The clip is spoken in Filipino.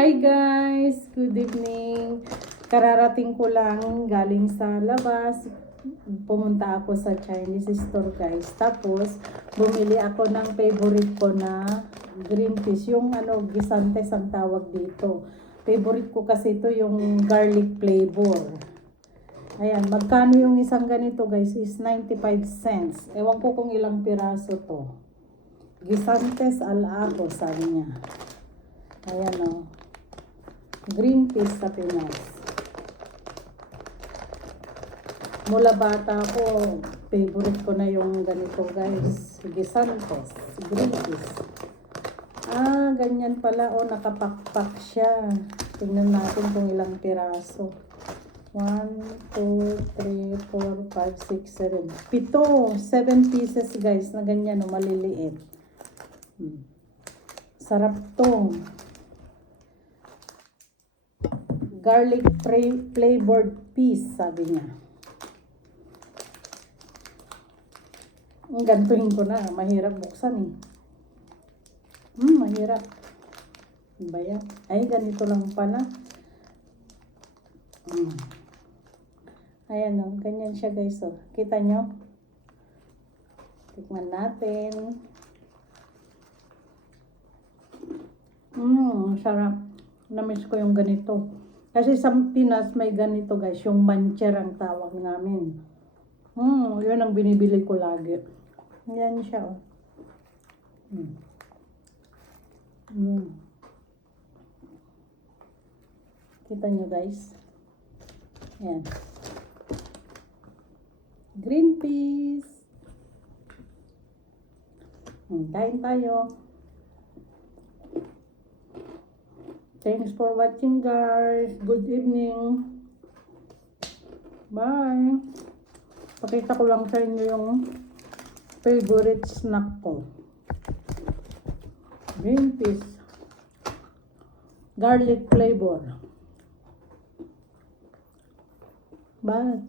Hi guys! Good evening! Kararating ko lang galing sa labas. Pumunta ako sa Chinese store guys. Tapos, bumili ako ng favorite ko na green fish. Yung gisantes ang tawag dito. Favorite ko kasi ito yung garlic flavor. Ayan, magkano yung isang ganito guys is 95 cents. Ewan ko kung ilang piraso to. Gisantes al-ako sabi niya. Ayan o. Green fish sa Pinas. Mula bata ko, favorite ko na yung ganito guys. Gisantes. Green fish. Ah, ganyan pala. O, nakapakpak siya. Tingnan natin kung ilang piraso. 1, 2, 3, 4, 5, 6, 7. 7 pieces guys na ganyan o maliliit. Sarap to. Garlic flavored fish sabi niya. Gantuhin ko na. Mahirap buksan eh. Mahirap. Baya. Ay, ganito lang pala. Ayan o. Ganyan siya guys o. Kita nyo? Tikman natin. Sarap. Namiss ko yung ganito. Kasi sa Pinas may ganito guys. Yung mancher ang tawag namin. Yun ang binibili ko lagi. Yan siya oh. Kita nyo guys. Yan. Green peas. Kain tayo. Thanks for watching guys. Good evening. Bye. Pakita ko lang sa inyo yung favorite snack ko. Green peas. Garlic flavor. Bye.